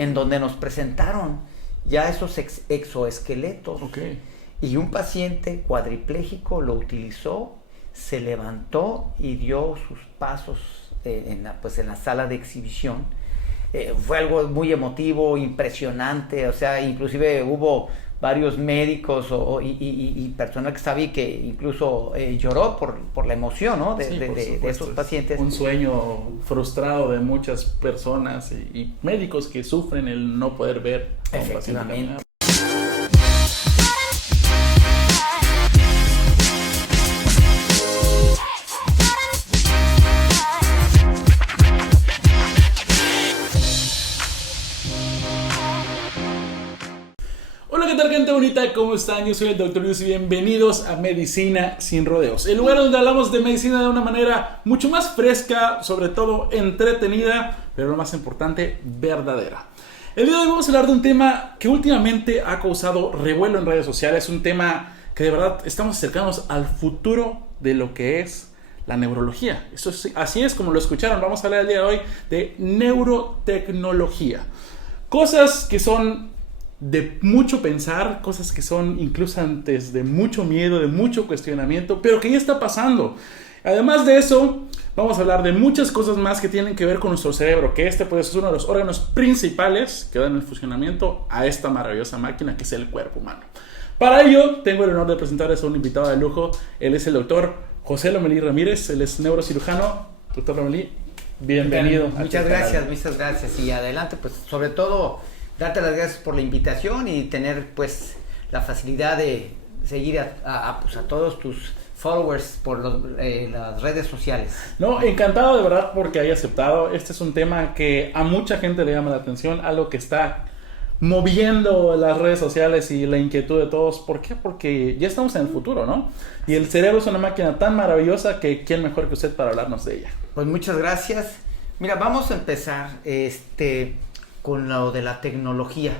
en donde nos presentaron ya esos exoesqueletos. Okay. Y un paciente cuadripléjico lo utilizó, se levantó y dio sus pasos en la sala de exhibición. Fue algo muy emotivo, impresionante, o sea, inclusive hubo varios médicos y personal que estaba ahí que incluso lloró por la emoción, ¿no? de estos pacientes. Un sueño frustrado de muchas personas y médicos que sufren el no poder ver a un Efectivamente. Hola, ¿qué tal, gente bonita? ¿Cómo están? Yo soy el Dr. Yus y bienvenidos a Medicina Sin Rodeos, el lugar donde hablamos de medicina de una manera mucho más fresca, sobre todo entretenida, pero lo más importante, verdadera. El día de hoy vamos a hablar de un tema que últimamente ha causado revuelo en redes sociales, un tema que de verdad estamos acercándonos al futuro de lo que es la neurología. Así es como lo escucharon. Vamos a hablar el día de hoy de neurotecnología. Cosas que son de mucho pensar, cosas que son incluso antes de mucho miedo, de mucho cuestionamiento, pero que ya está pasando. Además de eso, vamos a hablar de muchas cosas más que tienen que ver con nuestro cerebro, que pues, es uno de los órganos principales que dan el funcionamiento a esta maravillosa máquina que es el cuerpo humano. Para ello, tengo el honor de presentarles a un invitado de lujo. Él es el doctor José Lomelí Ramírez, él es neurocirujano. Doctor Lomelí, bienvenido. Muchas gracias. Y adelante, pues sobre todo, darte las gracias por la invitación y tener pues la facilidad de seguir a todos tus followers por las redes sociales. No, encantado de verdad porque haya aceptado. Este es un tema que a mucha gente le llama la atención, algo que está moviendo las redes sociales y la inquietud de todos. ¿Por qué? Porque ya estamos en el futuro, ¿no? Y el cerebro es una máquina tan maravillosa que ¿quién mejor que usted para hablarnos de ella? Pues muchas gracias. Mira, vamos a empezar con lo de la tecnología.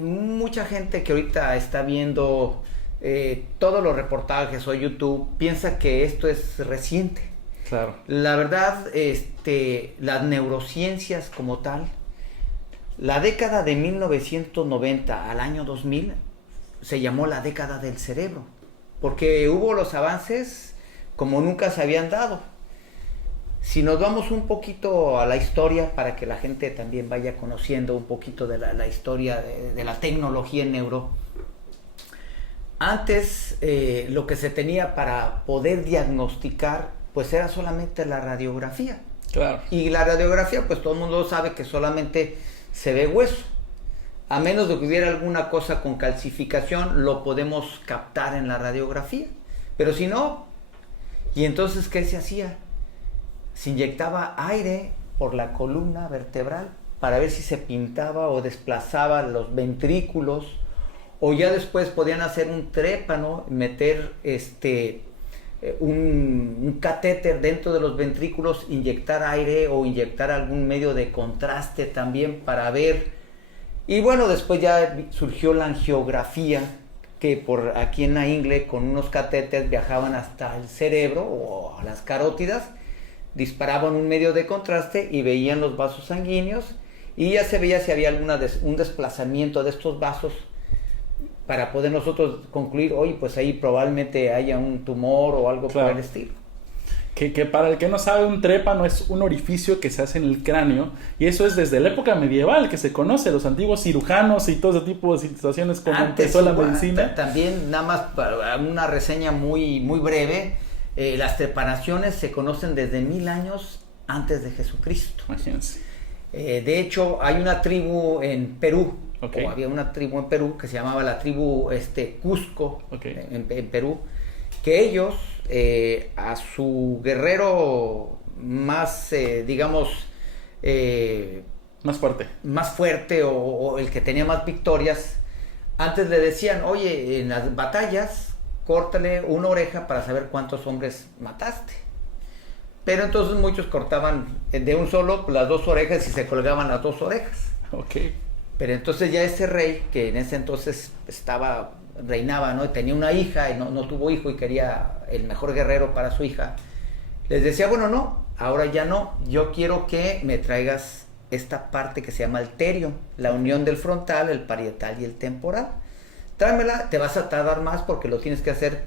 Mucha gente que ahorita está viendo todos los reportajes o YouTube piensa que esto es reciente. Claro. La verdad, las neurociencias como tal, la década de 1990 al año 2000 se llamó la década del cerebro, porque hubo los avances como nunca se habían dado. Si nos vamos un poquito a la historia para que la gente también vaya conociendo un poquito de la historia de la tecnología en neuro. Antes lo que se tenía para poder diagnosticar pues era solamente la radiografía. Claro. Y la radiografía pues todo el mundo sabe que solamente se ve hueso. A menos de que hubiera alguna cosa con calcificación lo podemos captar en la radiografía. Pero si no, ¿y entonces qué se hacía? Se inyectaba aire por la columna vertebral para ver si se pintaba o desplazaba los ventrículos, o ya después podían hacer un trépano, meter un catéter dentro de los ventrículos, inyectar aire o inyectar algún medio de contraste también para ver. Y bueno, después ya surgió la angiografía, que por aquí en la ingle con unos catéteres viajaban hasta el cerebro o a las carótidas, disparaban un medio de contraste y veían los vasos sanguíneos y ya se veía si había un desplazamiento de estos vasos para poder nosotros concluir, oye, pues ahí probablemente haya un tumor o algo Claro. por el estilo. Que para el que no sabe, un trépano es un orificio que se hace en el cráneo, y eso es desde la época medieval que se conoce, los antiguos cirujanos y todo ese tipo de situaciones como empezó la medicina. También, nada más para una reseña muy, muy breve, las trepanaciones se conocen desde 1000 años antes de Jesucristo. Imagínense. De hecho, hay una tribu en Perú, Okay. o había una tribu en Perú que se llamaba la tribu Cusco, Okay. en Perú, que ellos a su guerrero más, más fuerte o el que tenía más victorias, antes le decían, oye, en las batallas, córtale una oreja para saber cuántos hombres mataste. Pero entonces muchos cortaban de un solo las dos orejas y se colgaban las dos orejas. Okay. Pero entonces ya ese rey, que en ese entonces reinaba, ¿no? Tenía una hija y no tuvo hijo y quería el mejor guerrero para su hija, les decía, bueno, no, ahora ya no, yo quiero que me traigas esta parte que se llama el terio, la unión del frontal, el parietal y el temporal. Tráemela, te vas a tardar más porque lo tienes que hacer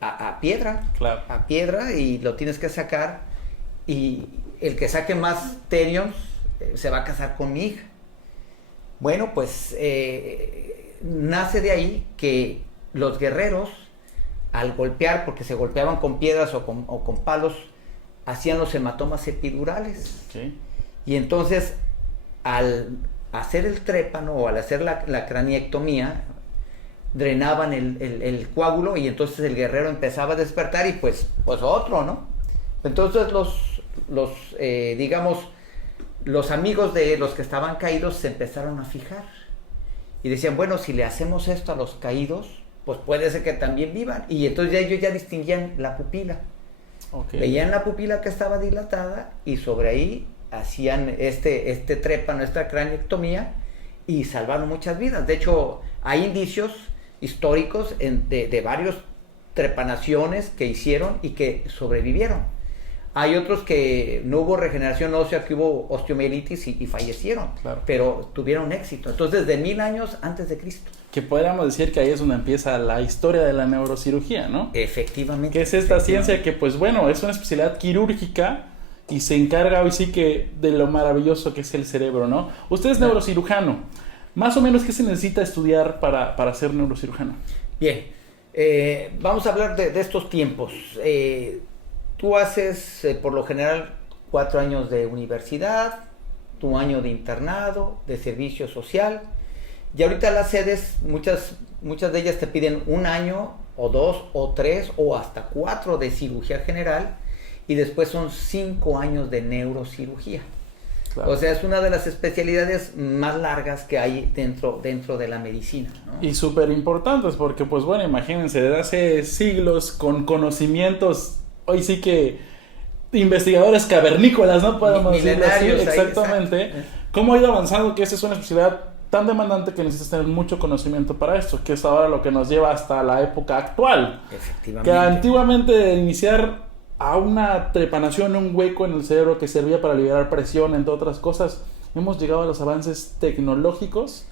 a piedra, Claro. a piedra, y lo tienes que sacar, y el que saque más terions se va a casar con mi hija. Bueno, pues nace de ahí que los guerreros, al golpear, porque se golpeaban con piedras o con palos, hacían los hematomas epidurales. Okay. Y entonces, al hacer el trépano o al hacer la craniectomía, drenaban el coágulo, y entonces el guerrero empezaba a despertar, y pues otro, ¿no? Entonces digamos, los amigos de los que estaban caídos se empezaron a fijar y decían, bueno, si le hacemos esto a los caídos, pues puede ser que también vivan. Y entonces ellos ya distinguían la pupila. Okay. Veían la pupila que estaba dilatada, y sobre ahí hacían este trépano, esta craniectomía, y salvaron muchas vidas. De hecho, hay indicios históricos de varios trepanaciones que hicieron y que sobrevivieron. Hay otros que no hubo regeneración ósea, que hubo osteomielitis y fallecieron, Claro. pero tuvieron éxito. Entonces, de 1000 años antes de Cristo. Que podríamos decir que ahí es donde empieza la historia de la neurocirugía, ¿no? Efectivamente. Que es esta ciencia que, pues bueno, es una especialidad quirúrgica y se encarga hoy sí que de lo maravilloso que es el cerebro, ¿no? Usted es neurocirujano. Más o menos, ¿qué se necesita estudiar para ser neurocirujano? Bien, vamos a hablar de estos tiempos. Tú haces, por lo general, 4 años de universidad, tu año de internado, de servicio social, y ahorita las sedes, muchas de ellas te piden 1 año, o 2, o 3, o hasta 4 de cirugía general, y después son 5 años de neurocirugía. Claro. O sea, es una de las especialidades más largas que hay dentro de la medicina, ¿no? Y súper importantes, porque pues bueno, imagínense, desde hace siglos con conocimientos, hoy sí que investigadores cavernícolas, ¿no? Podemos decirlo así, exactamente. Ahí, ¿cómo ha ido avanzando? Que esta es una especialidad tan demandante que necesitas tener mucho conocimiento para esto, que es ahora lo que nos lleva hasta la época actual. Efectivamente. Que antiguamente, de iniciar a una trepanación, un hueco en el cerebro que servía para liberar presión, entre otras cosas, hemos llegado a los avances tecnológicos,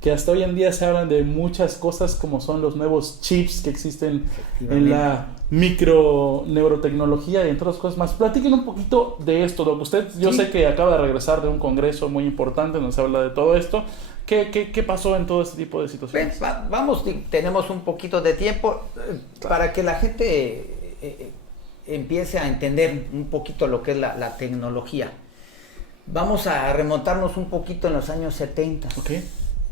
que hasta hoy en día se hablan de muchas cosas, como son los nuevos chips que existen en la microneurotecnología y entre otras cosas más. Platiquen un poquito de esto, Doc. Usted, yo sé que acaba de regresar de un congreso muy importante donde se habla de todo esto. ¿Qué pasó en todo este tipo de situaciones? Vamos, tenemos un poquito de tiempo para que la gente empiece a entender un poquito lo que es la tecnología. Vamos a remontarnos un poquito en los años 70. Okay.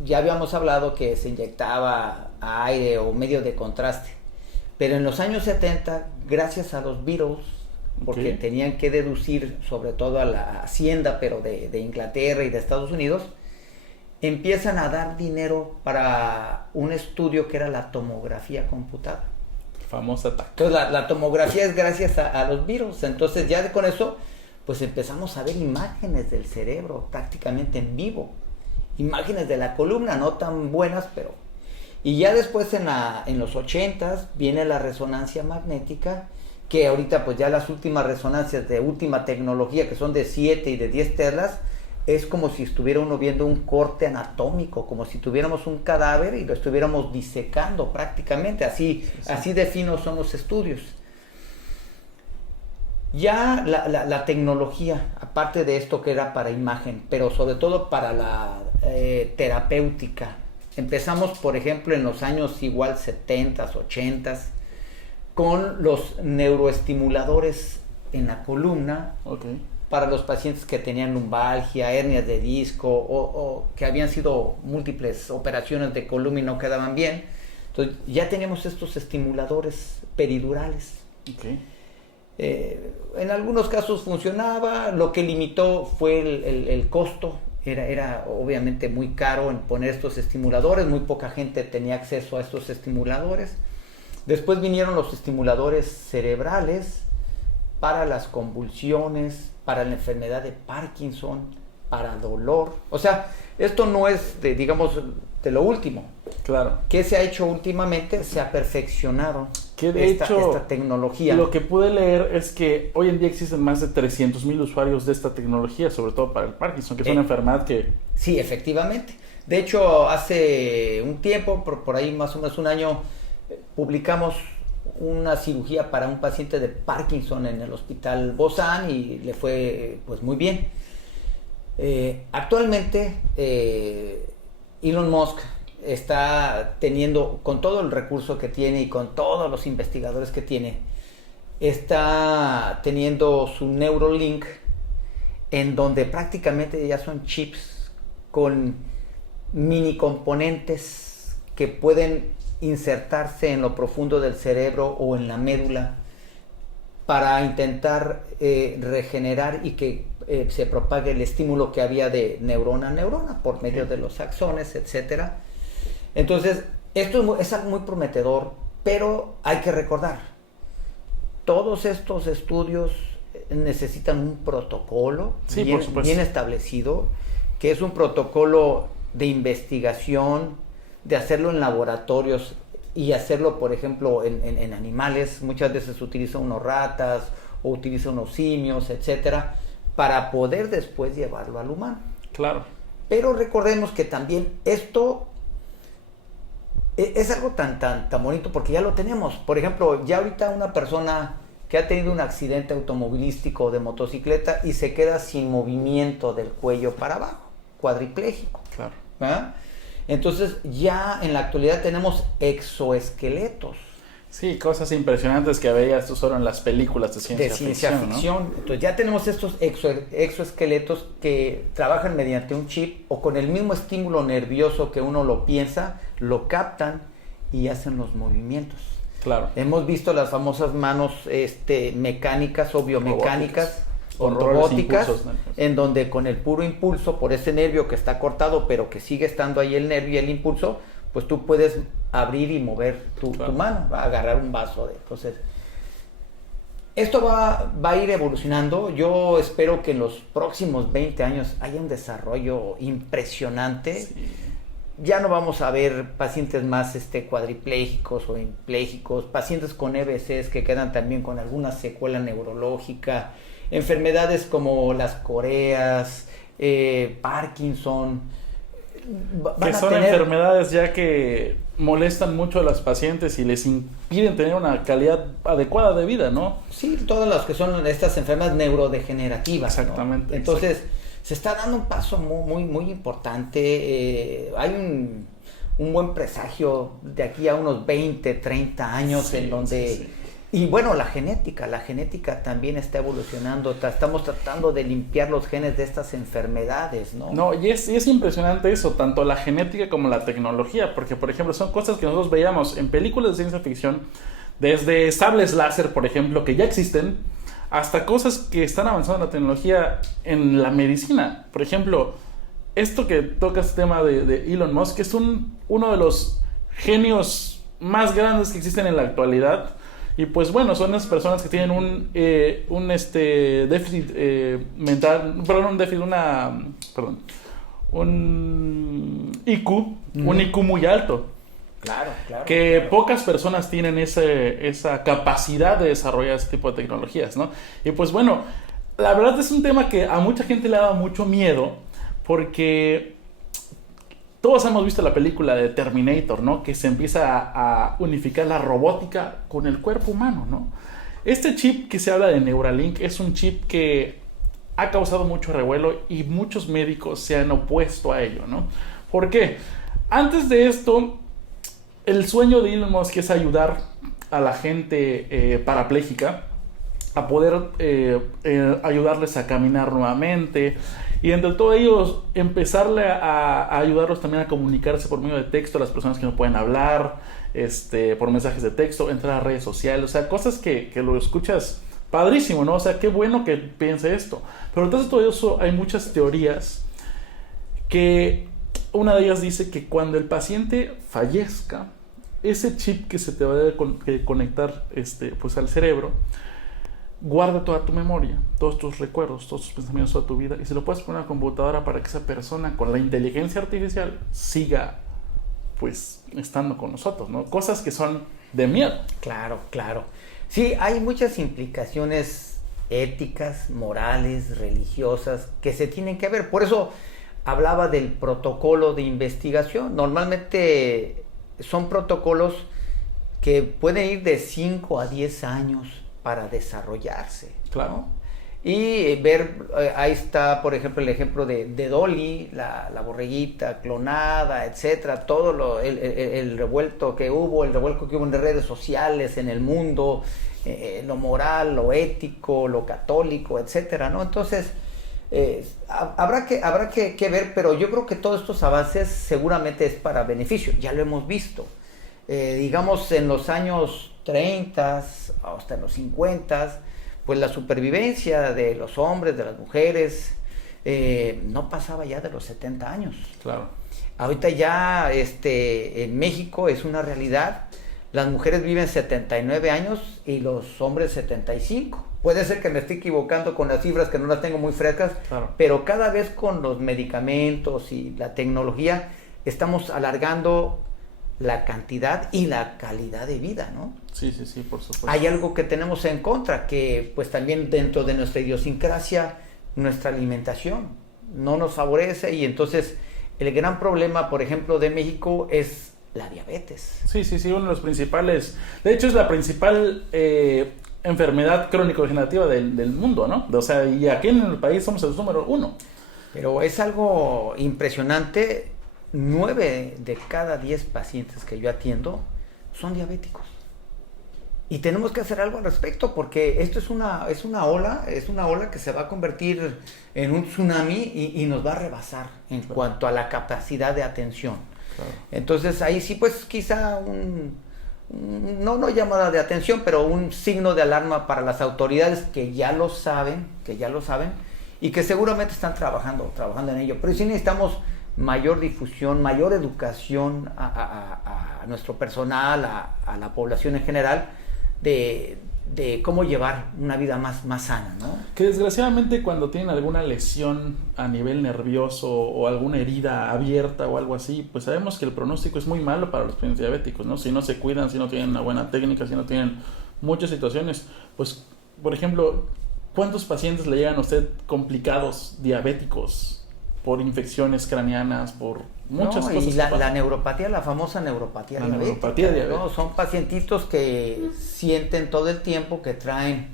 Ya habíamos hablado que se inyectaba aire o medio de contraste, pero en los años 70, gracias a los Beatles, porque tenían que deducir sobre todo a la hacienda, pero de Inglaterra y de Estados Unidos, empiezan a dar dinero para un estudio que era la tomografía computada. Famosa TAC. Entonces la tomografía es gracias a los Beatles. Entonces ya con eso pues empezamos a ver imágenes del cerebro prácticamente en vivo, imágenes de la columna, no tan buenas, pero... Y ya después en los 80s viene la resonancia magnética, que ahorita pues ya las últimas resonancias de última tecnología, que son de 7 y de 10 teslas, es como si estuviera uno viendo un corte anatómico, como si tuviéramos un cadáver y lo estuviéramos disecando prácticamente, así de finos son los estudios. Ya la tecnología, aparte de esto que era para imagen, pero sobre todo para la terapéutica, empezamos por ejemplo en los años igual 70s, 80s, con los neuroestimuladores en la columna, para los pacientes que tenían lumbalgia, hernias de disco o que habían sido múltiples operaciones de columna y no quedaban bien. Entonces ya tenemos estos estimuladores peridurales. En algunos casos funcionaba, lo que limitó fue el costo. Era obviamente muy caro en poner estos estimuladores, muy poca gente tenía acceso a estos estimuladores. Después vinieron los estimuladores cerebrales para las convulsiones, para la enfermedad de Parkinson, para dolor. O sea, esto no es de lo último. Claro. ¿Qué se ha hecho últimamente? Se ha perfeccionado. Que de hecho, esta tecnología. Lo que pude leer es que hoy en día existen más de 300,000 usuarios de esta tecnología, sobre todo para el Parkinson, que es una enfermedad que... Sí, efectivamente. De hecho, hace un tiempo, por ahí más o menos un año, publicamos una cirugía para un paciente de Parkinson en el hospital Bozán y le fue pues muy bien. Actualmente Elon Musk está teniendo, con todo el recurso que tiene y con todos los investigadores que tiene, está teniendo su Neuralink, en donde prácticamente ya son chips con mini componentes que pueden insertarse en lo profundo del cerebro o en la médula para intentar regenerar y que se propague el estímulo que había de neurona a neurona por medio de los axones, etcétera. Entonces, esto es algo muy prometedor, pero hay que recordar, todos estos estudios necesitan un protocolo bien establecido, que es un protocolo de investigación, de hacerlo en laboratorios y hacerlo, por ejemplo, en animales. Muchas veces utiliza unos ratas o utiliza unos simios, etcétera, para poder después llevarlo al humano. Claro. Pero recordemos que también esto es algo tan bonito porque ya lo tenemos. Por ejemplo, ya ahorita una persona que ha tenido un accidente automovilístico de motocicleta y se queda sin movimiento del cuello para abajo, cuadripléjico. Claro. ¿Ah? Entonces ya en la actualidad tenemos exoesqueletos. Sí, cosas impresionantes que veías tú solo en las películas de ciencia ficción. ¿No? Entonces ya tenemos estos exoesqueletos que trabajan mediante un chip o con el mismo estímulo nervioso que uno lo piensa, lo captan y hacen los movimientos. Claro. Hemos visto las famosas manos mecánicas o biomecánicas o robóticas, en donde con el puro impulso, por ese nervio que está cortado, pero que sigue estando ahí el nervio y el impulso, pues tú puedes abrir y mover tu mano, va a agarrar un vaso. Entonces, esto va a ir evolucionando. Yo espero que en los próximos 20 años haya un desarrollo impresionante. Sí. Ya no vamos a ver pacientes más cuadriplégicos o hemipléjicos, pacientes con EBCs que quedan también con alguna secuela neurológica, enfermedades como las coreas, Parkinson. Que son enfermedades ya que molestan mucho a los pacientes y les impiden tener una calidad adecuada de vida, ¿no? Sí, todas las que son estas enfermedades neurodegenerativas. Exactamente. ¿no? Entonces, se está dando un paso muy importante. Hay un buen presagio de aquí a unos 20, 30 años en donde... Sí. Y bueno, la genética también está evolucionando. Estamos tratando de limpiar los genes de estas enfermedades, ¿no? No, y es impresionante eso, tanto la genética como la tecnología, porque por ejemplo son cosas que nosotros veíamos en películas de ciencia ficción, desde sables láser, por ejemplo, que ya existen, hasta cosas que están avanzando en la tecnología en la medicina. Por ejemplo, esto que toca este tema de Elon Musk, es uno de los genios más grandes que existen en la actualidad. Y pues bueno, son las personas que tienen un déficit mental, un IQ, un IQ muy alto. Claro. Que pocas personas tienen esa capacidad de desarrollar ese tipo de tecnologías, ¿no? Y pues bueno, la verdad es un tema que a mucha gente le ha dado mucho miedo, porque todos hemos visto la película de Terminator, ¿no? Que se empieza a unificar la robótica con el cuerpo humano, ¿no? Este chip que se habla de Neuralink es un chip que ha causado mucho revuelo y muchos médicos se han opuesto a ello, ¿no? ¿Por qué? Antes de esto, el sueño de Elon Musk es ayudar a la gente parapléjica a poder ayudarles a caminar nuevamente, y entre todo ellos empezarle a ayudarlos también a comunicarse por medio de texto a las personas que no pueden hablar, por mensajes de texto, entrar a redes sociales, o sea, cosas que lo escuchas padrísimo, ¿no? O sea, qué bueno que piense esto. Pero detrás de todo eso hay muchas teorías, que una de ellas dice que cuando el paciente fallezca, ese chip que se te va a conectar pues al cerebro guarda toda tu memoria, todos tus recuerdos, todos tus pensamientos, toda tu vida, y se lo puedes poner a la computadora para que esa persona con la inteligencia artificial siga pues estando con nosotros, ¿no? Cosas que son de miedo. Claro, claro. Sí, hay muchas implicaciones éticas, morales, religiosas que se tienen que ver. Por eso hablaba del protocolo de investigación. Normalmente son protocolos que pueden ir de 5 a 10 años para desarrollarse. Claro. ¿no? Y ver, ahí está, por ejemplo, el ejemplo de Dolly, la borreguita clonada, etcétera, todo el revuelto que hubo, el revuelco que hubo en redes sociales, en el mundo, lo moral, lo ético, lo católico, etcétera, ¿no? Entonces, habrá que ver, pero yo creo que todos estos avances seguramente es para beneficio, ya lo hemos visto. Digamos, en los años 30, hasta en los 50, pues la supervivencia de los hombres, de las mujeres, no pasaba ya de los 70 años. Claro. Ahorita ya en México es una realidad. Las mujeres viven 79 años y los hombres 75. Puede ser que me esté equivocando con las cifras, que no las tengo muy frescas, Claro. pero cada vez con los medicamentos y la tecnología estamos alargando la cantidad y la calidad de vida, ¿no? Sí, por supuesto. Hay algo que tenemos en contra, que pues también dentro de nuestra idiosincrasia, nuestra alimentación no nos favorece, y entonces el gran problema, por ejemplo, de México es la diabetes. Sí, uno de los principales, de hecho es la principal enfermedad crónico-degenerativa del mundo, ¿no? O sea, y aquí en el país somos el número 1. Pero es algo impresionante. 9 de cada 10 pacientes que yo atiendo son diabéticos. Y tenemos que hacer algo al respecto, porque esto es una ola que se va a convertir en un tsunami y nos va a rebasar en cuanto a la capacidad de atención. Claro. Entonces ahí sí, pues quizá no llamada de atención, pero un signo de alarma para las autoridades que ya lo saben y que seguramente están trabajando en ello. Pero sí necesitamos mayor difusión, mayor educación a nuestro personal, a la población en general, de cómo llevar una vida más sana, ¿no? Que desgraciadamente cuando tienen alguna lesión a nivel nervioso o alguna herida abierta o algo así, pues sabemos que el pronóstico es muy malo para los pacientes diabéticos, ¿no? Si no se cuidan, si no tienen una buena técnica, si no tienen muchas situaciones, pues, por ejemplo, ¿cuántos pacientes le llegan a usted complicados diabéticos por infecciones craneanas, por muchas cosas? Y la neuropatía, la famosa neuropatía diabética. Neuropatía diabética. ¿no? Son pacientitos que sienten todo el tiempo que traen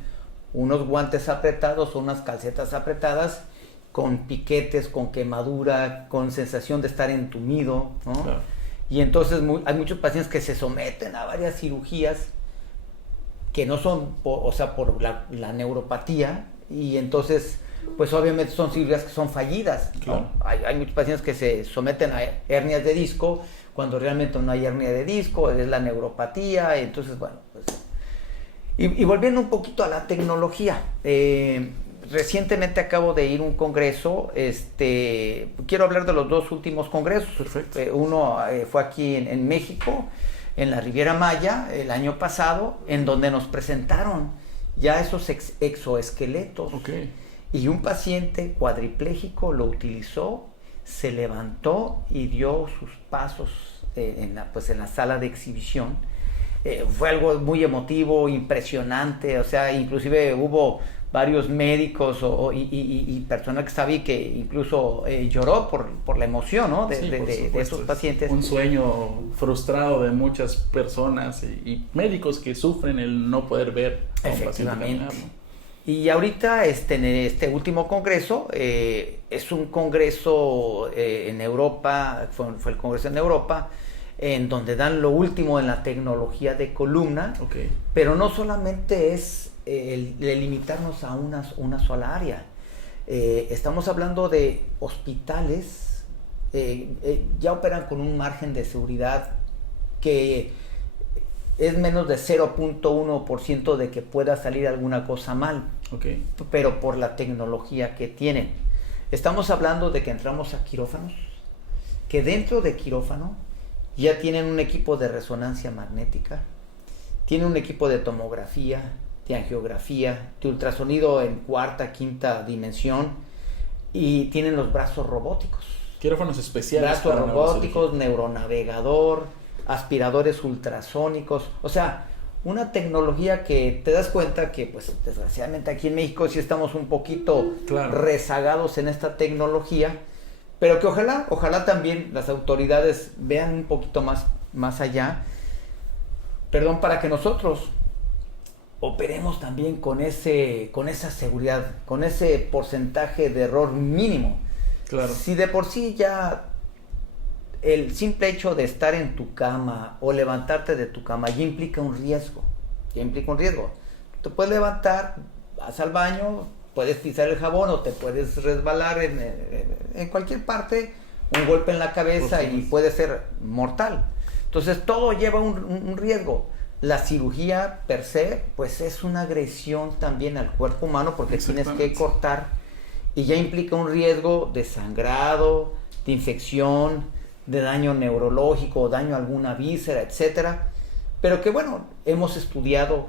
unos guantes apretados o unas calcetas apretadas, con piquetes, con quemadura, con sensación de estar entumido, ¿no? Claro. Y entonces hay muchos pacientes que se someten a varias cirugías que no son, por la neuropatía, y entonces pues obviamente son cirugías que son fallidas, ¿no? Claro. Hay muchos pacientes que se someten a hernias de disco cuando realmente no hay hernia de disco, es la neuropatía. Entonces, bueno, pues, y volviendo un poquito a la tecnología, recientemente acabo de ir a un congreso, quiero hablar de los dos últimos congresos. Perfecto. Uno fue aquí en México, en la Riviera Maya, el año pasado, en donde nos presentaron ya esos exoesqueletos. Okay. Y un paciente cuadripléjico lo utilizó, se levantó y dio sus pasos en la sala de exhibición. Fue algo muy emotivo, impresionante. O sea, inclusive hubo varios médicos y personal que sabía que incluso lloró por la emoción, ¿no? de estos pacientes. Un sueño frustrado de muchas personas y médicos que sufren el no poder ver a un paciente caminar, ¿no? Y ahorita en este último congreso, es un congreso en Europa, fue el congreso en Europa, en donde dan lo último en la tecnología de columna. Okay. Pero no solamente es el limitarnos a una sola área. Estamos hablando de hospitales, ya operan con un margen de seguridad que es menos de 0.1% de que pueda salir alguna cosa mal. Okay. Pero por la tecnología que tienen. Estamos hablando de que entramos a quirófanos, que dentro de quirófano ya tienen un equipo de resonancia magnética, tienen un equipo de tomografía, de angiografía, de ultrasonido en cuarta, quinta dimensión, y tienen los brazos robóticos. Quirófanos especiales. Brazos robóticos, neuronavegador, aspiradores ultrasónicos, o sea, una tecnología que te das cuenta que pues desgraciadamente aquí en México sí estamos un poquito rezagados en esta tecnología, pero que ojalá también las autoridades vean un poquito más allá, para que nosotros operemos también con esa seguridad, con ese porcentaje de error mínimo. Claro. Si de por sí ya el simple hecho de estar en tu cama o levantarte de tu cama ya implica un riesgo. Te puedes levantar, vas al baño, puedes pisar el jabón o te puedes resbalar en cualquier parte, un golpe en la cabeza y puede ser mortal. Entonces todo lleva un riesgo. La cirugía per se pues es una agresión también al cuerpo humano porque tienes que cortar y ya implica un riesgo de sangrado, de infección, de daño neurológico, daño a alguna víscera, etcétera. Pero que bueno, hemos estudiado,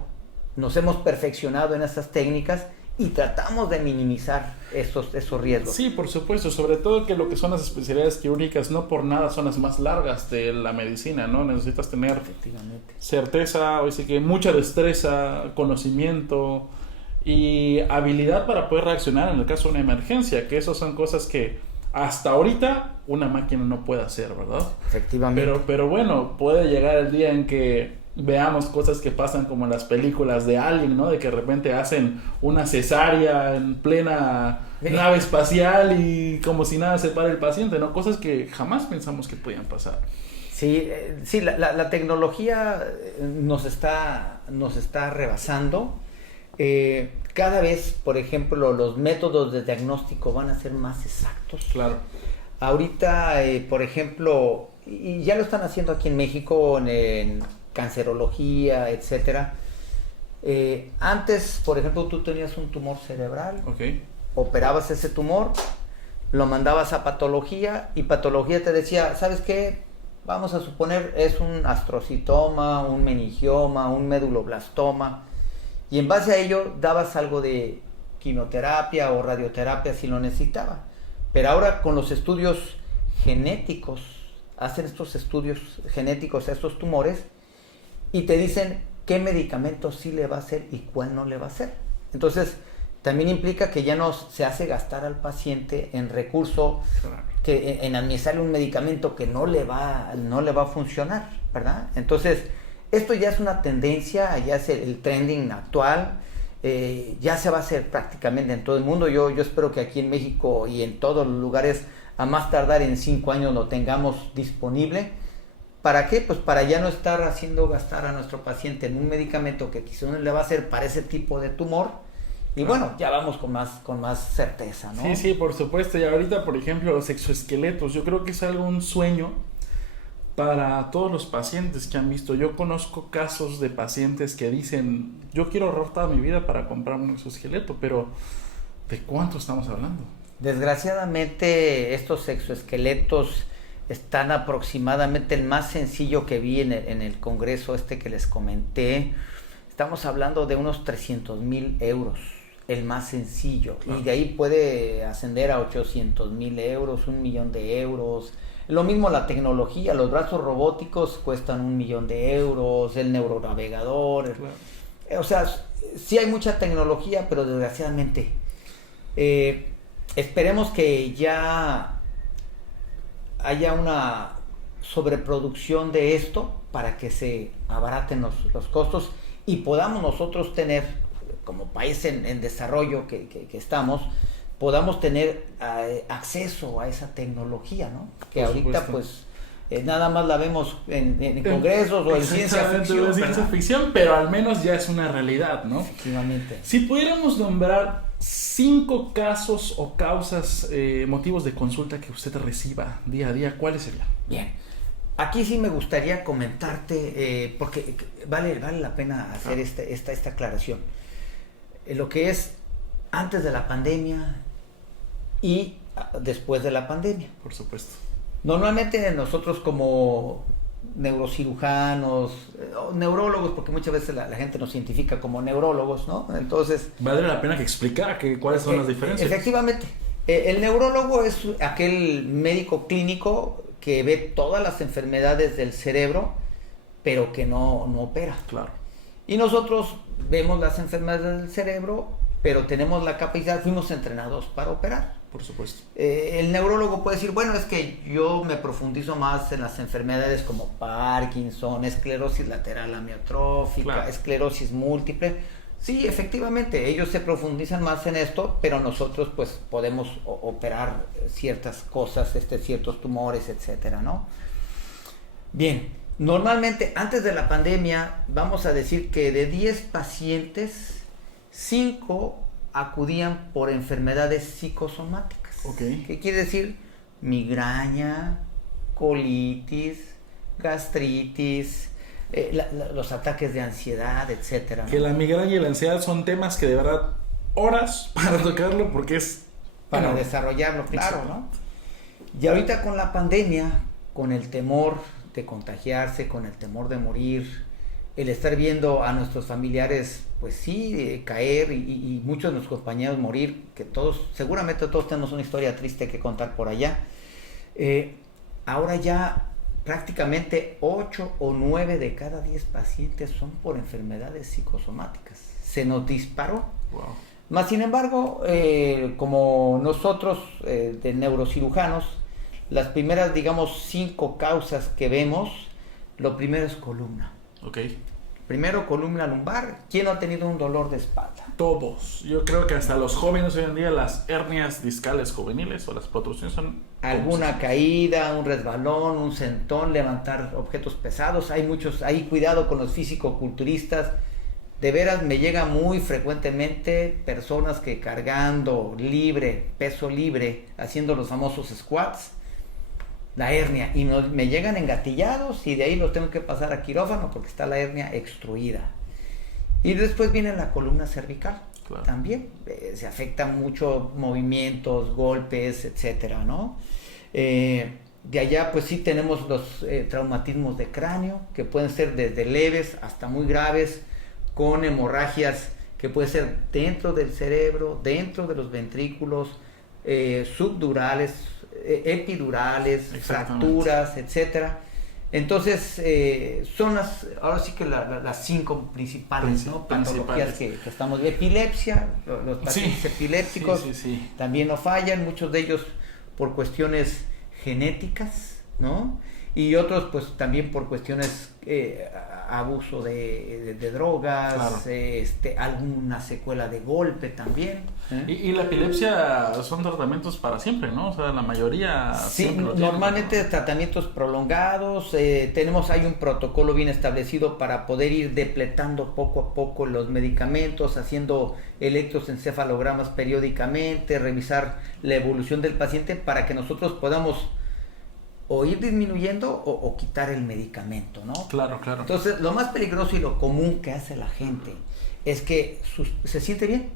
nos hemos perfeccionado en esas técnicas y tratamos de minimizar esos riesgos. Sí, por supuesto, sobre todo que lo que son las especialidades quirúrgicas no por nada son las más largas de la medicina, ¿no? Necesitas tener certeza, o sea que mucha destreza, conocimiento y habilidad para poder reaccionar en el caso de una emergencia, que esas son cosas que hasta ahorita una máquina no puede hacer, ¿verdad? Efectivamente. Pero bueno, puede llegar el día en que veamos cosas que pasan como en las películas de Alien, ¿no? De que de repente hacen una cesárea en plena nave espacial y como si nada separe el paciente, ¿no? Cosas que jamás pensamos que podían pasar. Sí, la tecnología nos está rebasando. Cada vez, por ejemplo, los métodos de diagnóstico van a ser más exactos. Claro. Ahorita, por ejemplo, y ya lo están haciendo aquí en México en cancerología, etcétera. Antes, por ejemplo, tú tenías un tumor cerebral, operabas ese tumor, lo mandabas a patología y patología te decía, ¿sabes qué? Vamos a suponer es un astrocitoma, un meningioma, un meduloblastoma, y en base a ello dabas algo de quimioterapia o radioterapia si lo necesitaba. Pero ahora con los estudios genéticos, hacen estos estudios genéticos a estos tumores y te dicen qué medicamento sí le va a hacer y cuál no le va a hacer. Entonces, también implica que ya no se hace gastar al paciente en recurso, que en administrarle un medicamento que no le va a funcionar, ¿verdad? Entonces, esto ya es una tendencia, ya es el trending actual, ya se va a hacer prácticamente en todo el mundo. Yo espero que aquí en México y en todos los lugares, a más tardar en 5 años lo tengamos disponible. ¿Para qué? Pues para ya no estar haciendo gastar a nuestro paciente en un medicamento que quizás no le va a hacer para ese tipo de tumor. Y bueno, ya vamos con más certeza, ¿no? Sí, por supuesto. Y ahorita, por ejemplo, los exoesqueletos, yo creo que es algo, un sueño para todos los pacientes que han visto. Yo conozco casos de pacientes que dicen, yo quiero ahorrar toda mi vida para comprar un exoesqueleto, pero ¿de cuánto estamos hablando? Desgraciadamente, estos exoesqueletos están aproximadamente, el más sencillo que vi en el congreso que les comenté, estamos hablando de unos 300,000 euros, el más sencillo, y de ahí puede ascender a 800,000 euros, 1,000,000 de euros. Lo mismo la tecnología, los brazos robóticos cuestan 1,000,000 de euros, el neuronavegador, o sea, sí hay mucha tecnología, pero desgraciadamente esperemos que ya haya una sobreproducción de esto para que se abaraten los costos y podamos nosotros tener, como país en desarrollo que estamos, podamos tener acceso a esa tecnología, ¿no? Que por ahorita supuesto. Pues nada más la vemos en congresos o en ciencia ficción, pero al menos ya es una realidad, ¿no? Efectivamente. Si pudiéramos nombrar 5 casos o causas, motivos de consulta que usted reciba día a día, ¿cuáles serían? Bien, aquí sí me gustaría comentarte, porque vale la pena hacer esta aclaración. Lo que es antes de la pandemia y después de la pandemia. Por supuesto. Normalmente nosotros como neurocirujanos, neurólogos, porque muchas veces la gente nos identifica como neurólogos, ¿no? Entonces vale la pena que explicara cuáles son las diferencias. Efectivamente, el neurólogo es aquel médico clínico que ve todas las enfermedades del cerebro pero que no opera. Claro. Y nosotros vemos las enfermedades del cerebro, pero tenemos la capacidad, fuimos entrenados para operar. Por supuesto. El neurólogo puede decir, bueno, es que yo me profundizo más en las enfermedades como Parkinson, esclerosis lateral amiotrófica, claro, esclerosis múltiple. Sí, efectivamente, ellos se profundizan más en esto, pero nosotros pues podemos operar ciertas cosas, ciertos tumores, etcétera, ¿no? Bien, normalmente antes de la pandemia vamos a decir que de 10 pacientes, 5 acudían por enfermedades psicosomáticas. Okay. ¿Qué quiere decir? Migraña, colitis, gastritis, los ataques de ansiedad, etcétera, ¿no? Que la migraña y la ansiedad son temas que de verdad horas para tocarlo porque es para desarrollarlo, claro, ¿no? Y ahorita con la pandemia, con el temor de contagiarse, con el temor de morir, el estar viendo a nuestros familiares, pues sí, caer y muchos de nuestros compañeros morir, que todos, seguramente todos tenemos una historia triste que contar por allá. Ahora ya prácticamente 8 o 9 de cada 10 pacientes son por enfermedades psicosomáticas. Se nos disparó. Wow. Más sin embargo, como nosotros de neurocirujanos, las primeras, digamos, 5 causas que vemos, lo primero es columna. Ok. Primero, columna lumbar. ¿Quién no ha tenido un dolor de espalda? Todos. Yo creo que hasta los jóvenes hoy en día, las hernias discales juveniles o las protrusiones son... Alguna caída, un resbalón, un sentón, levantar objetos pesados. Hay muchos, ahí cuidado con los físico-culturistas. De veras me llega muy frecuentemente personas que cargando libre, peso libre, haciendo los famosos squats, la hernia, y me llegan engatillados y de ahí los tengo que pasar a quirófano porque está la hernia extruida. Y después viene la columna cervical. Claro. También se afectan mucho movimientos, golpes, etcétera, ¿no? De allá pues sí tenemos los traumatismos de cráneo, que pueden ser desde leves hasta muy graves, con hemorragias que pueden ser dentro del cerebro, dentro de los ventrículos, subdurales, epidurales, fracturas, etcétera. Entonces son ahora sí que las 5 principales, ¿no? Patologías que estamos viendo. Epilepsia, los pacientes epilépticos también no fallan, muchos de ellos por cuestiones genéticas, ¿no? Y otros pues también por cuestiones abuso de drogas, claro. Alguna secuela de golpe también. Y la epilepsia son tratamientos para siempre, ¿no? O sea, la mayoría... Sí, normalmente tratamientos prolongados. Hay un protocolo bien establecido para poder ir depletando poco a poco los medicamentos, haciendo electroencefalogramas periódicamente, revisar la evolución del paciente para que nosotros podamos o ir disminuyendo o quitar el medicamento, ¿no? Claro, claro. Entonces, lo más peligroso y lo común que hace la gente es que se siente bien.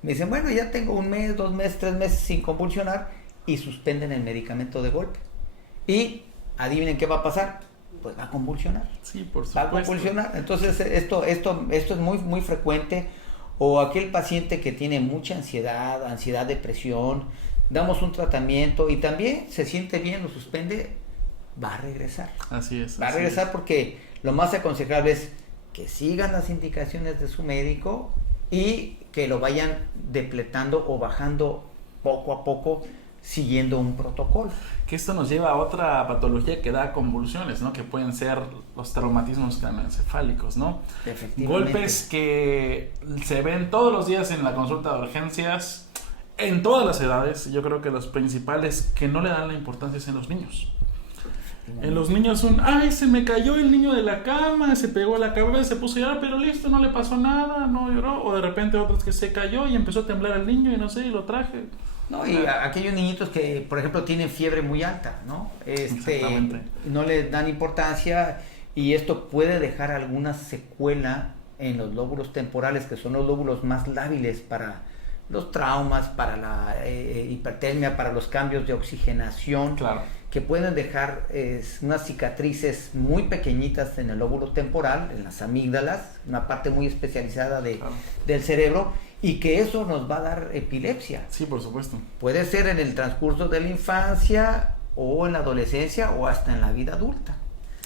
Me dicen, bueno, ya tengo 1 mes, 2 meses, 3 meses sin convulsionar y suspenden el medicamento de golpe. Y adivinen qué va a pasar, pues va a convulsionar. Sí, por supuesto. Va a convulsionar. Entonces, esto es muy, muy frecuente. O aquel paciente que tiene mucha ansiedad, depresión, damos un tratamiento y también se siente bien, lo suspende, va a regresar. Así es. Va a regresar porque lo más aconsejable es que sigan las indicaciones de su médico y que lo vayan depletando o bajando poco a poco siguiendo un protocolo. Que esto nos lleva a otra patología que da convulsiones, ¿no? Que pueden ser los traumatismos craneoencefálicos, ¿no? Efectivamente. Golpes que se ven todos los días en la consulta de urgencias, en todas las edades. Yo creo que los principales que no le dan la importancia es en los niños. En los niños ay, se me cayó el niño de la cama, se pegó a la cabeza, se puso a llorar, pero listo, no le pasó nada, no lloró. O de repente otros que se cayó y empezó a temblar el niño y no sé, y lo traje. No, y aquellos niñitos que, por ejemplo, tienen fiebre muy alta, ¿no? Exactamente. No le dan importancia y esto puede dejar alguna secuela en los lóbulos temporales, que son los lóbulos más lábiles para los traumas, para la hipertermia, para los cambios de oxigenación, claro, que pueden dejar unas cicatrices muy pequeñitas en el lóbulo temporal, en las amígdalas, una parte muy especializada del cerebro, y que eso nos va a dar epilepsia. Sí, por supuesto. Puede ser en el transcurso de la infancia o en la adolescencia o hasta en la vida adulta.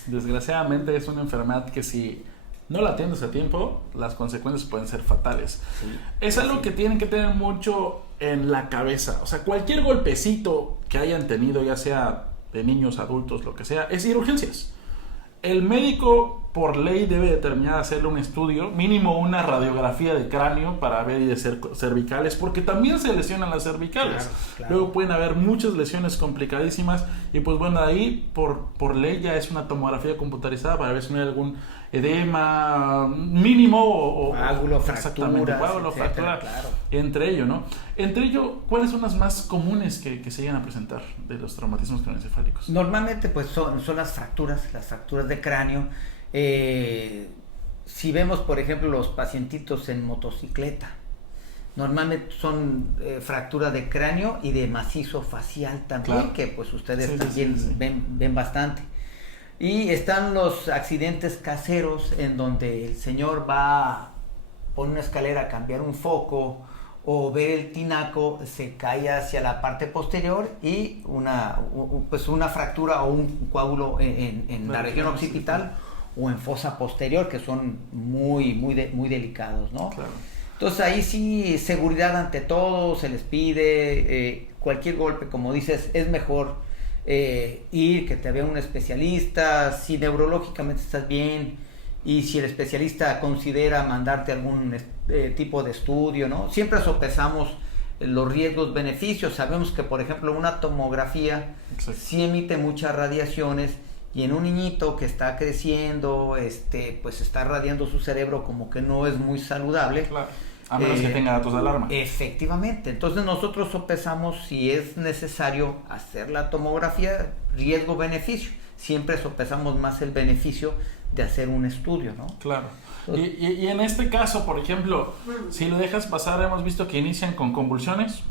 Desgraciadamente es una enfermedad que si no la atiendes a tiempo, las consecuencias pueden ser fatales. Sí, es algo que tienen que tener mucho en la cabeza. O sea, cualquier golpecito que hayan tenido, ya sea de niños, adultos, lo que sea, es ir a urgencias. El médico por ley debe determinar hacerle un estudio, mínimo una radiografía de cráneo para ver y de cervicales, porque también se lesionan las cervicales. Claro. Luego pueden haber muchas lesiones complicadísimas y pues bueno, ahí por ley ya es una tomografía computarizada para ver si no hay algún edema mínimo o coágulo, fractura, claro. Entre ello, ¿no? Entre ello, ¿cuáles son las más comunes que se llegan a presentar de los traumatismos craneoencefálicos? Normalmente pues son las fracturas de cráneo. Si vemos por ejemplo los pacientitos en motocicleta, normalmente son fracturas de cráneo y de macizo facial también, claro, que pues ustedes también ven bastante. Y están los accidentes caseros en donde el señor va por una escalera a cambiar un foco o ver el tinaco, se cae hacia la parte posterior y una fractura o un coágulo en la región occipital o en fosa posterior, que son muy delicados, ¿no? Claro. Entonces ahí sí, seguridad ante todo, se les pide, cualquier golpe, como dices, es mejor ir, que te vea un especialista, si neurológicamente estás bien y si el especialista considera mandarte algún tipo de estudio, ¿no? Siempre sopesamos los riesgos-beneficios. Sabemos que, por ejemplo, una tomografía sí emite muchas radiaciones y en un niñito que está creciendo, pues está radiando su cerebro, como que no es muy saludable. Claro. A menos que tenga datos de alarma. Efectivamente. Entonces nosotros sopesamos si es necesario hacer la tomografía, riesgo-beneficio. Siempre sopesamos más el beneficio de hacer un estudio, ¿no? Claro. Y en este caso, por ejemplo, si lo dejas pasar, hemos visto que inician con convulsiones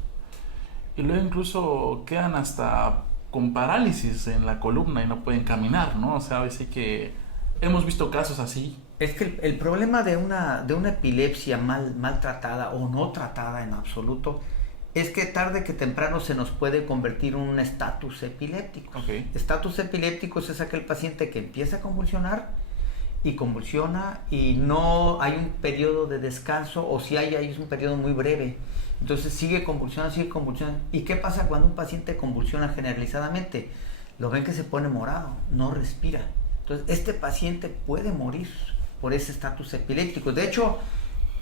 y luego incluso quedan hasta con parálisis en la columna y no pueden caminar, ¿no? O sea, a veces que hemos visto casos así. Es que el problema de una epilepsia mal tratada o no tratada en absoluto es que tarde que temprano se nos puede convertir en un estatus epiléptico. Okay. Estatus epiléptico es aquel paciente que empieza a convulsionar y convulsiona y no hay un periodo de descanso, o si hay es un periodo muy breve. Entonces sigue convulsionando. ¿Y qué pasa cuando un paciente convulsiona generalizadamente? Lo ven que se pone morado, no respira. Entonces este paciente puede morir por ese estatus epiléptico. De hecho,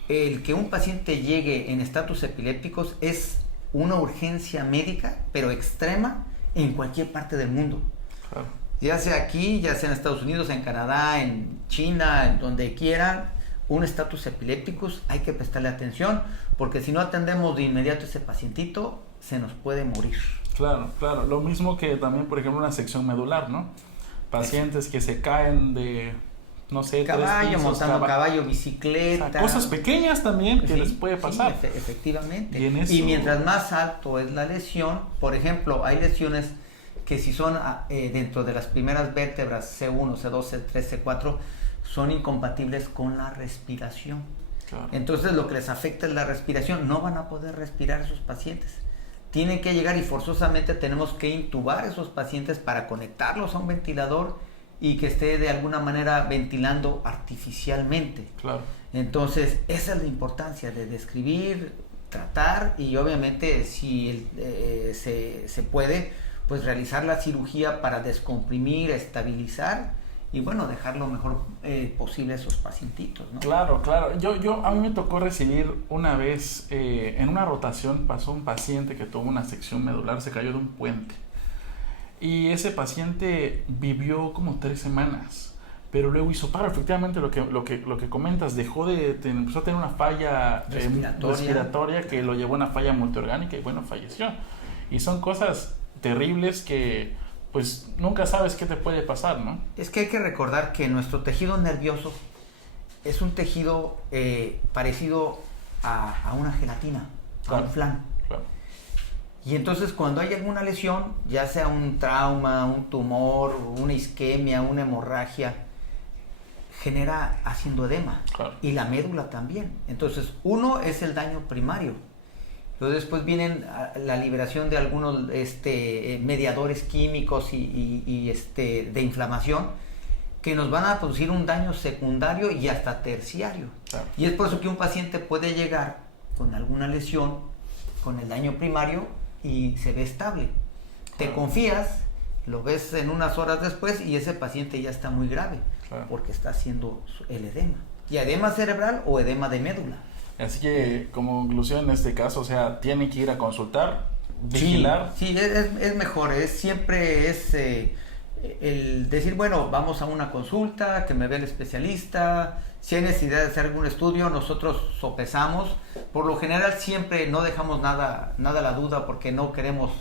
el que un paciente llegue en estatus epilépticos es una urgencia médica, pero extrema, en cualquier parte del mundo. Claro. Ya sea aquí, ya sea en Estados Unidos, en Canadá, en China, en donde quieran, un estatus epilépticos hay que prestarle atención, porque si no atendemos de inmediato a ese pacientito, se nos puede morir. Claro. Lo mismo que también, por ejemplo, una sección medular, ¿no? Pacientes que se caen de, no sé, caballo, montando caballo, bicicleta. O sea, cosas pequeñas también que les puede pasar. Sí, efectivamente. Y mientras más alto es la lesión, por ejemplo, hay lesiones que si son dentro de las primeras vértebras C1, C2, C3, C4, son incompatibles con la respiración. Claro. Entonces lo que les afecta es la respiración. No van a poder respirar esos pacientes. Tienen que llegar y forzosamente tenemos que intubar a esos pacientes para conectarlos a un ventilador y que esté de alguna manera ventilando artificialmente. Claro. Entonces esa es la importancia de describir, tratar y obviamente si se puede, pues realizar la cirugía para descomprimir, estabilizar y bueno, dejar lo mejor posible a esos pacientitos, ¿no? Claro. A mí me tocó recibir una vez, en una rotación pasó un paciente que tuvo una sección medular, se cayó de un puente. Y ese paciente vivió como 3 semanas, pero luego hizo paro. Efectivamente, lo que comentas, empezó a tener una falla respiratoria que lo llevó a una falla multiorgánica y bueno, falleció. Y son cosas terribles que pues nunca sabes qué te puede pasar, ¿no? Es que hay que recordar que nuestro tejido nervioso es un tejido parecido a una gelatina, claro, a un flan. Claro. Y entonces cuando hay alguna lesión, ya sea un trauma, un tumor, una isquemia, una hemorragia, genera haciendo edema. Claro. Y la médula también. Entonces uno es el daño primario. Luego después vienen la liberación de algunos mediadores químicos y de inflamación que nos van a producir un daño secundario y hasta terciario. Claro. Y es por eso que un paciente puede llegar con alguna lesión, con el daño primario y se ve estable. Te confías, lo ves en unas horas después y ese paciente ya está muy grave, porque está haciendo el edema. Y edema cerebral o edema de médula. Así que, como conclusión en este caso, o sea, tiene que ir a consultar, vigilar. Sí, es mejor, siempre es el decir, bueno, vamos a una consulta, que me ve el especialista, si hay necesidad de hacer algún estudio, nosotros sopesamos. Por lo general siempre no dejamos nada a la duda porque no queremos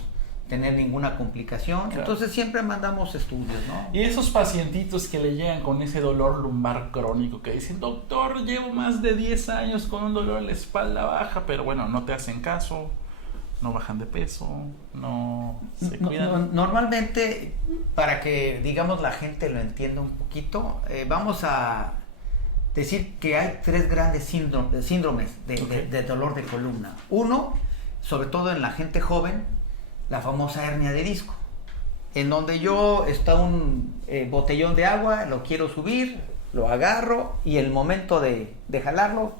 tener ninguna complicación, claro. Entonces siempre mandamos estudios, ¿no? Y esos pacientitos que le llegan con ese dolor lumbar crónico, que dicen, doctor, llevo más de 10 años con un dolor en la espalda baja, pero bueno, no te hacen caso, no bajan de peso, no se cuidan. Normalmente, para que, digamos, la gente lo entienda un poquito, vamos a decir que hay 3 grandes síndromes de dolor de columna. Uno, sobre todo en la gente joven, la famosa hernia de disco, en donde yo está un botellón de agua, lo quiero subir, lo agarro y el momento de jalarlo,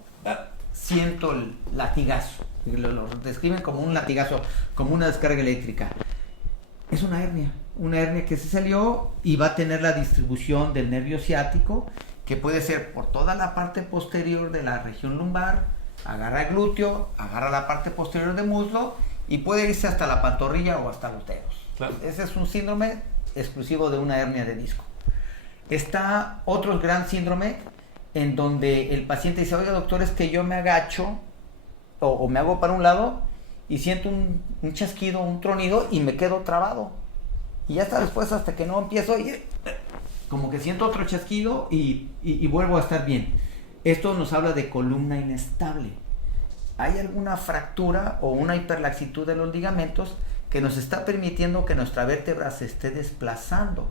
siento el latigazo. Lo describen como un latigazo, como una descarga eléctrica. Es una hernia que se salió y va a tener la distribución del nervio ciático, que puede ser por toda la parte posterior de la región lumbar, agarra el glúteo, agarra la parte posterior del muslo, y puede irse hasta la pantorrilla o hasta los dedos. Claro. Ese es un síndrome exclusivo de una hernia de disco. Está otro gran síndrome en donde el paciente dice, oiga doctor, es que yo me agacho o me hago para un lado y siento un chasquido, un tronido y me quedo trabado. Y ya está después hasta que no empiezo y como que siento otro chasquido y vuelvo a estar bien. Esto nos habla de columna inestable. Hay alguna fractura o una hiperlaxitud de los ligamentos que nos está permitiendo que nuestra vértebra se esté desplazando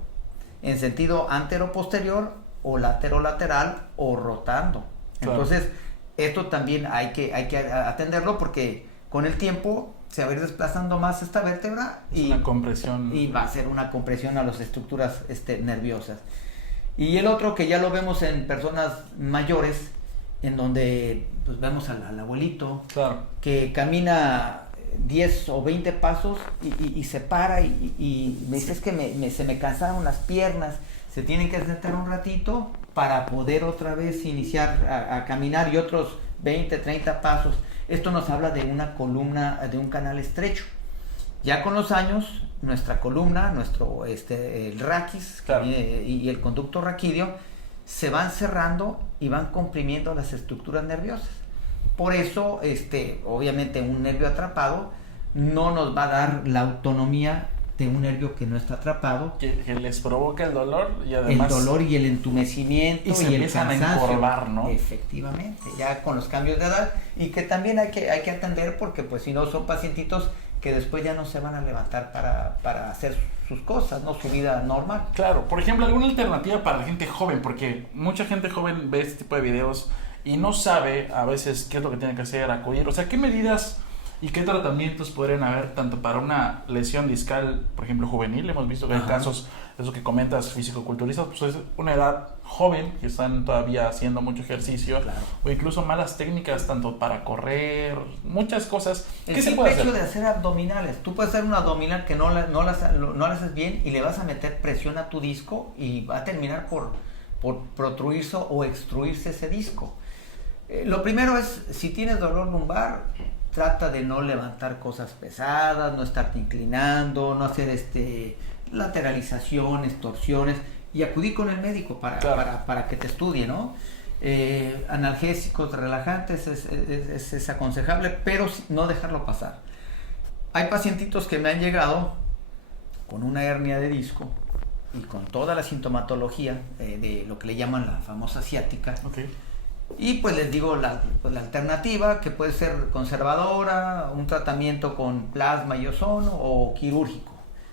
en sentido antero-posterior o latero-lateral o rotando. Claro. Entonces, esto también hay que atenderlo porque con el tiempo se va a ir desplazando más esta vértebra una compresión. Y va a ser una compresión a las estructuras nerviosas. Y el otro que ya lo vemos en personas mayores, en donde pues vemos al abuelito, claro, que camina 10 o 20 pasos y se para y me dice, es que se me cansaron las piernas, se tienen que sentar un ratito para poder otra vez iniciar a caminar y otros 20, 30 pasos. Esto nos habla de una columna, de un canal estrecho. Ya con los años, nuestra columna, el raquis, claro, y el conducto raquídeo se van cerrando y van comprimiendo las estructuras nerviosas. Por eso, obviamente un nervio atrapado no nos va a dar la autonomía de un nervio que no está atrapado. Que les provoca el dolor y además... El dolor y el entumecimiento y el cansancio. A encorvar, ¿no? Efectivamente, ya con los cambios de edad. Y que también hay que atender porque pues si no son pacientitos que después ya no se van a levantar para hacer sus cosas, ¿no? Su vida normal. Claro, por ejemplo, alguna alternativa para la gente joven, porque mucha gente joven ve este tipo de videos y no sabe a veces qué es lo que tiene que hacer, acudir, o sea, qué medidas y qué tratamientos podrían haber tanto para una lesión discal, por ejemplo, juvenil. Hemos visto que hay casos, eso que comentas, fisicoculturistas, pues es una edad joven que están todavía haciendo mucho ejercicio, claro, o incluso malas técnicas tanto para correr, muchas cosas. ¿Qué se puede hacer? El hecho de hacer abdominales. Tú puedes hacer un abdominal que no la haces bien y le vas a meter presión a tu disco y va a terminar por protruirse o extruirse ese disco. Lo primero es, si tienes dolor lumbar, trata de no levantar cosas pesadas, no estarte inclinando, no hacer lateralizaciones, torsiones, y acudir con el médico para que te estudie, ¿no? Analgésicos, relajantes es aconsejable, pero no dejarlo pasar. Hay pacientitos que me han llegado con una hernia de disco y con toda la sintomatología de lo que le llaman la famosa ciática. Okay. Y pues les digo la alternativa, que puede ser conservadora, un tratamiento con plasma y ozono o quirúrgico.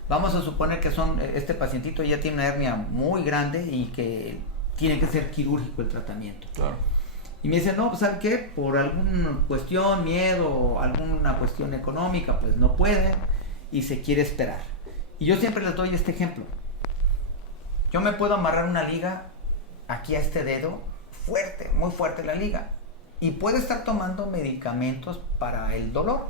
Vamos a suponer que este pacientito ya tiene una hernia muy grande y que tiene que ser quirúrgico el tratamiento. Claro. Y me dicen, no, pues ¿saben qué? Por alguna cuestión, miedo o alguna cuestión económica, pues no puede y se quiere esperar. Y yo siempre les doy este ejemplo. Yo me puedo amarrar una liga aquí a este dedo, fuerte, muy fuerte la liga, y puedo estar tomando medicamentos para el dolor.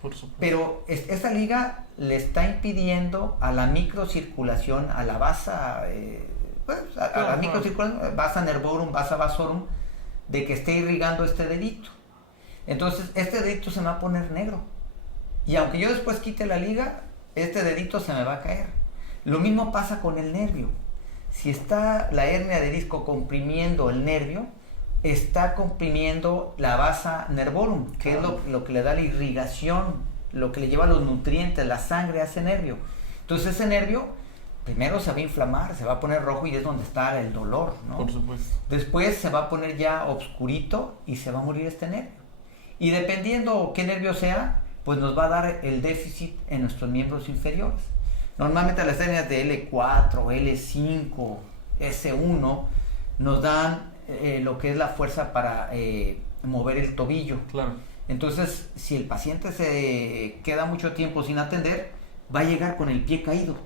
Por supuesto. Pero esta liga le está impidiendo a la microcirculación, a la vasa, a la microcirculación, vasa nervorum, vasa vasorum, de que esté irrigando este dedito. Entonces, este dedito se me va a poner negro. Y aunque yo después quite la liga, este dedito se me va a caer. Lo mismo pasa con el nervio. Si está la hernia de disco comprimiendo el nervio, está comprimiendo la vasa nervorum, que es lo que le da la irrigación, lo que le lleva los nutrientes, la sangre a ese nervio. Entonces ese nervio primero se va a inflamar, se va a poner rojo y es donde está el dolor, ¿no? Por supuesto. Después se va a poner ya obscurito y se va a morir este nervio. Y dependiendo qué nervio sea, pues nos va a dar el déficit en nuestros miembros inferiores. Normalmente las hernias de L4, L5, S1 nos dan lo que es la fuerza para mover el tobillo. Claro. Entonces, si el paciente se queda mucho tiempo sin atender, va a llegar con el pie caído.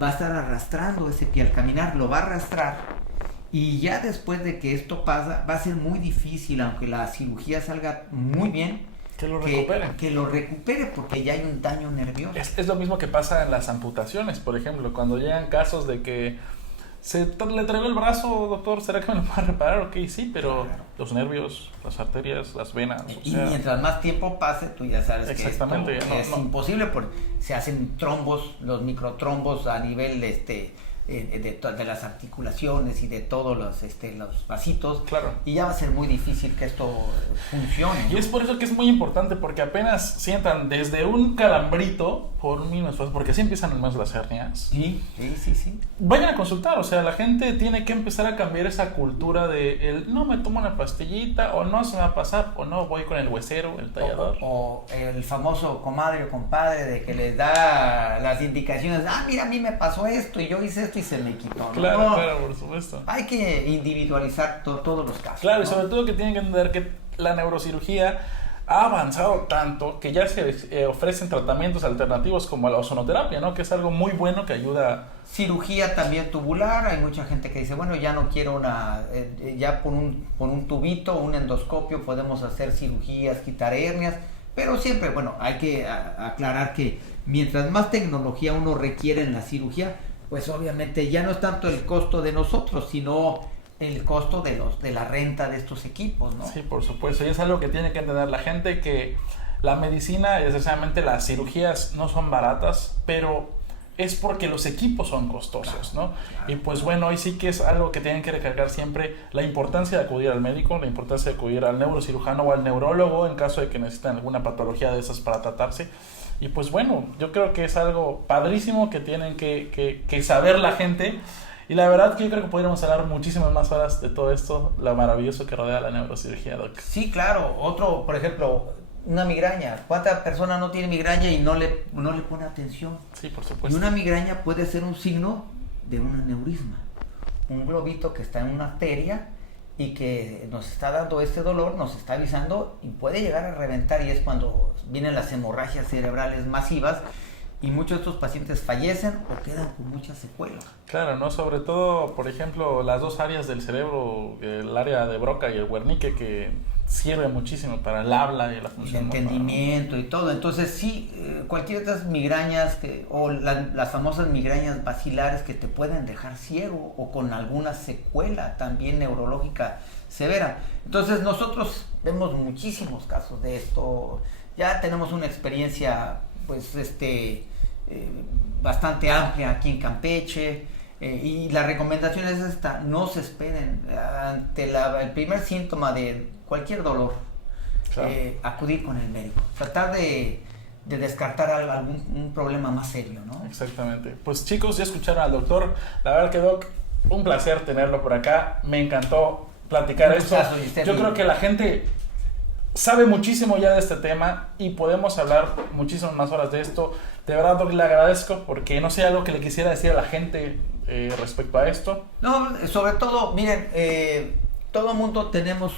Va a estar arrastrando ese pie al caminar, lo va a arrastrar. Y ya después de que esto pasa, va a ser muy difícil, aunque la cirugía salga muy bien, que lo recupere porque ya hay un daño nervioso. Es lo mismo que pasa en las amputaciones, por ejemplo, cuando llegan casos de que le traigo el brazo, doctor, ¿será que me lo va a reparar? Ok, sí, pero claro, los nervios, las arterias, las venas. Y mientras más tiempo pase, tú ya sabes que esto es imposible, porque se hacen trombos, los microtrombos a nivel de las articulaciones y de todos los vasitos. Claro. Y ya va a ser muy difícil que esto funcione, ¿no? Y es por eso que es muy importante, porque apenas sientan desde un calambrito, porque así empiezan más las hernias. Sí. Vayan a consultar, o sea, la gente tiene que empezar a cambiar esa cultura de no me tomo una pastillita, o no se me va a pasar, o no voy con el huesero, el tallador. O el famoso comadre o compadre de que les da las indicaciones, mira, a mí me pasó esto y yo hice esto y se me quitó, ¿no? Claro, por supuesto. Hay que individualizar todos los casos. Claro, ¿no? Y sobre todo que tienen que entender que la neurocirugía ha avanzado tanto que ya se ofrecen tratamientos alternativos como la ozonoterapia, ¿no? Que es algo muy bueno que ayuda. Cirugía también tubular, hay mucha gente que dice, bueno, ya no quiero ya por un tubito, un endoscopio podemos hacer cirugías, quitar hernias, pero siempre, bueno, hay que aclarar que mientras más tecnología uno requiere en la cirugía, pues obviamente ya no es tanto el costo de nosotros, sino el costo de la renta de estos equipos, ¿no? Sí, por supuesto, y es algo que tiene que entender la gente, que la medicina, desgraciadamente las cirugías no son baratas, pero es porque los equipos son costosos, ¿no? Claro. Y pues bueno, hoy sí que es algo que tienen que recalcar siempre, la importancia de acudir al médico, la importancia de acudir al neurocirujano o al neurólogo en caso de que necesiten alguna patología de esas para tratarse. Y pues bueno, yo creo que es algo padrísimo que tienen que saber la gente. Y la verdad que yo creo que podríamos hablar muchísimas más horas de todo esto, lo maravilloso que rodea la neurocirugía, Doc. Sí, claro. Otro, por ejemplo, una migraña. ¿Cuánta persona no tiene migraña y no le pone atención? Sí, por supuesto. Y una migraña puede ser un signo de un aneurisma. Un globito que está en una arteria y que nos está dando este dolor, nos está avisando y puede llegar a reventar, y es cuando vienen las hemorragias cerebrales masivas. Y muchos de estos pacientes fallecen o quedan con muchas secuelas. Claro, ¿no? Sobre todo, por ejemplo, las dos áreas del cerebro, el área de Broca y el Wernicke, que sirve muchísimo para el habla y la función. El entendimiento y todo. Entonces, sí, cualquiera de estas migrañas, las famosas migrañas basilares que te pueden dejar ciego o con alguna secuela también neurológica severa. Entonces, nosotros vemos muchísimos casos de esto. Ya tenemos una experiencia pues bastante amplia aquí en Campeche, y la recomendación es esta: no se esperen ante el primer síntoma de cualquier dolor. Claro. Acudir con el médico, tratar de descartar un problema más serio, ¿no? Exactamente. Pues chicos, ya escucharon al doctor. La verdad que, Doc, un placer tenerlo por acá, me encantó platicar esto. Yo creo que la gente sabe muchísimo ya de este tema y podemos hablar muchísimas más horas de esto. De verdad, Doc, le agradezco, porque no sé, algo que le quisiera decir a la gente respecto a esto. No, sobre todo, miren, todo mundo tenemos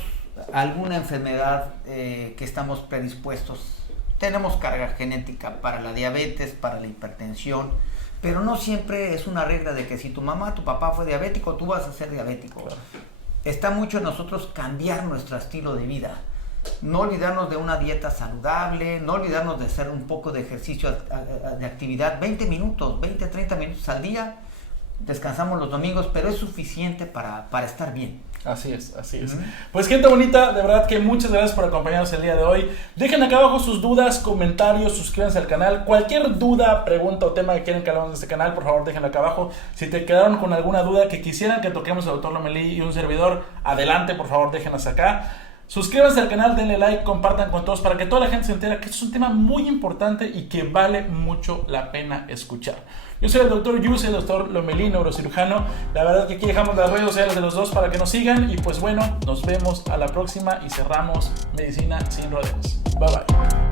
alguna enfermedad que estamos predispuestos. Tenemos carga genética para la diabetes, para la hipertensión, pero no siempre es una regla de que si tu mamá, tu papá fue diabético, tú vas a ser diabético. Claro. Está mucho en nosotros cambiar nuestro estilo de vida. No olvidarnos de una dieta saludable, no olvidarnos de hacer un poco de ejercicio, de actividad, 20 minutos, 20, 30 minutos al día. Descansamos los domingos, pero es suficiente para estar bien. Así es, así es. Pues gente bonita, de verdad que muchas gracias por acompañarnos el día de hoy. Dejen acá abajo sus dudas, comentarios, suscríbanse al canal. Cualquier duda, pregunta o tema que quieran que hablemos de este canal, por favor déjenlo acá abajo. Si te quedaron con alguna duda que quisieran que toquemos el Dr. Lomelí y un servidor, adelante, por favor déjenlas acá. Suscríbanse al canal, denle like, compartan con todos para que toda la gente se entere que esto es un tema muy importante y que vale mucho la pena escuchar. Yo soy el Dr. Yu, el Dr. Lomelí, neurocirujano. La verdad que aquí dejamos las redes sociales de los dos para que nos sigan. Y pues bueno, nos vemos a la próxima y cerramos Medicina Sin Rodeos. Bye bye.